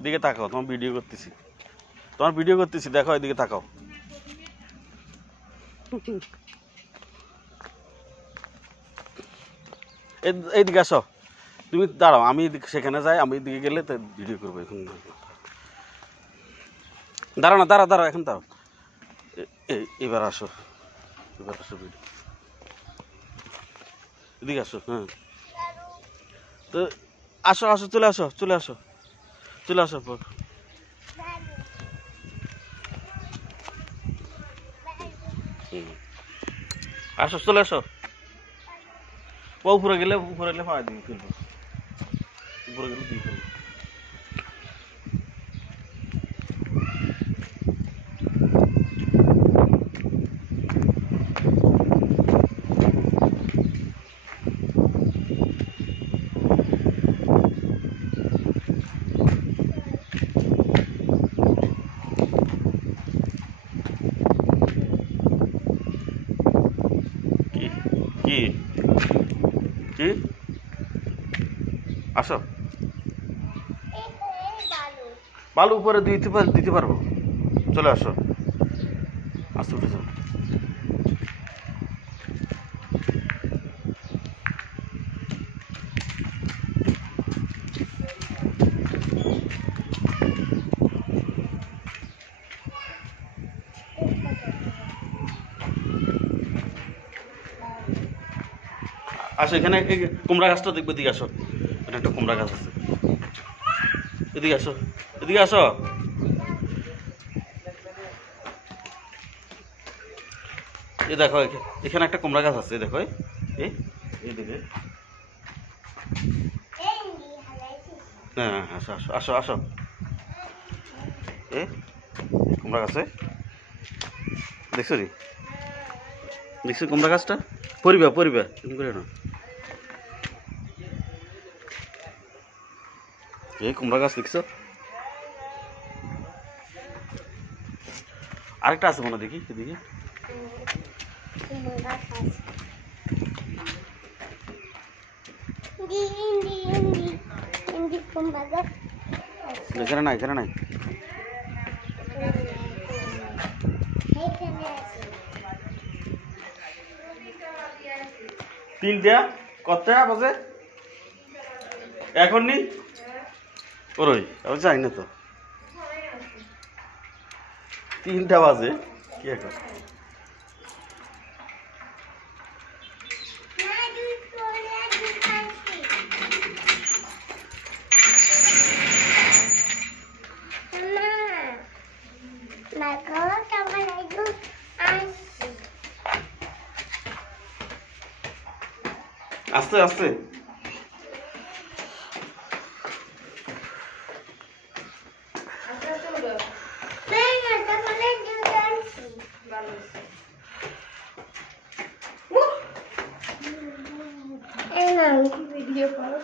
এদিকে তাকাও, তোমার ভিডিও করতেছি, দেখো এদিকে তাকাও। এইদিকে আসো, তুমি দাঁড়াও, আমি সেখানে যাই, আমি এদিকে গেলে তো ভিডিও করবো। এখন দাঁড়াও না, দাঁড়াও, এখন দাঁড়াও। এবার আসো ভিডিও, এদিকে আসো। হ্যাঁ, তো আসো, চলে আসো। আসো, চলে আসো। উপরে গেলে পাওয়া দিয়ে ফেলবো, উপরে গেলে দিয়ে ফেলবো। কি কি আসো, বালু উপরে দিতে পারবো, চলে আসো, আসতে উঠে যাও। আসো, এখানে কুমড়া গাছটা দেখবো, এদিকে আসো, এখানে একটা কুমড়া গাছ আছে, এদিকে আসো। এই দেখো, এখানে একটা কুমড়া গাছ আছে, দেখো এইদিকে। হ্যাঁ, আসো। কুমড়া গাছে দেখছো কুমড়া গাছটা? পরিবা এরকম করে না, কুমড়া গাছ দেখছো? আরেকটা আছে মনে, দেখি এদিকে। এখানে নাই। তিনটা কতটা বাজে এখন? নি ওরই আমি যাই না তো, 3টা বাজে কি এখন? আস্তে ভিডিও করো।